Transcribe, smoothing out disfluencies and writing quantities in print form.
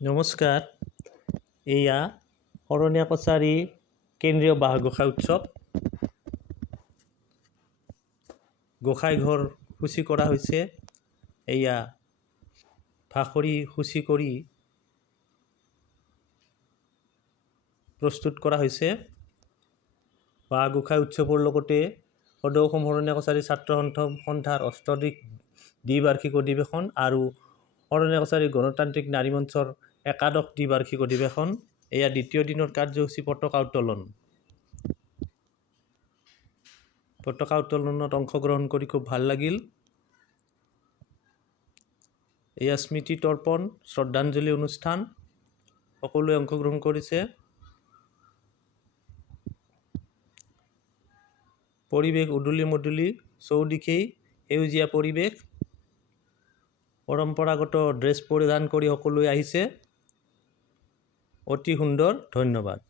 নমস্কাৰ। এয়া শৰণীয়া কছাৰী কেন্দ্ৰীয় বাঁহ গোঁসাই উৎসৱ। গোঁসাই ঘৰ শুচি কৰা হৈছে। এয়া ভাখৰি শুচি কৰি প্ৰস্তুত কৰা হৈছে। বাঁহ গোঁসাই উৎসৱৰ লগতে সদৌ অসম শৰণীয়া কছাৰী ছাত্ৰ সন্থাৰ অষ্টদশ দ্বিবাৰ্ষিক অধিৱেশন আৰু শৰণীয়া কছাৰী গণতান্ত্ৰিক নাৰী মঞ্চৰ একাদশ দ্বিবাৰ্ষিক অধিৱেশন। এয়া দ্বিতীয় দিনৰ কাৰ্যসূচী পতাকা উত্তোলন। পতাকা উত্তোলনত অংশগ্ৰহণ কৰি খুব ভাল লাগিল। এয়া স্মৃতি তৰ্পণ শ্ৰদ্ধাঞ্জলি অনুষ্ঠান। সকলোৱে অংশগ্ৰহণ কৰিছে। পৰিৱেশ উদুলি মুদুলি, চৌদিশেই সেউজীয়া পৰিৱেশ। পৰম্পৰাগত ড্ৰেছ পৰিধান কৰি সকলোৱে আহিছে। অতি সুন্দৰ, ধন্যবাদ।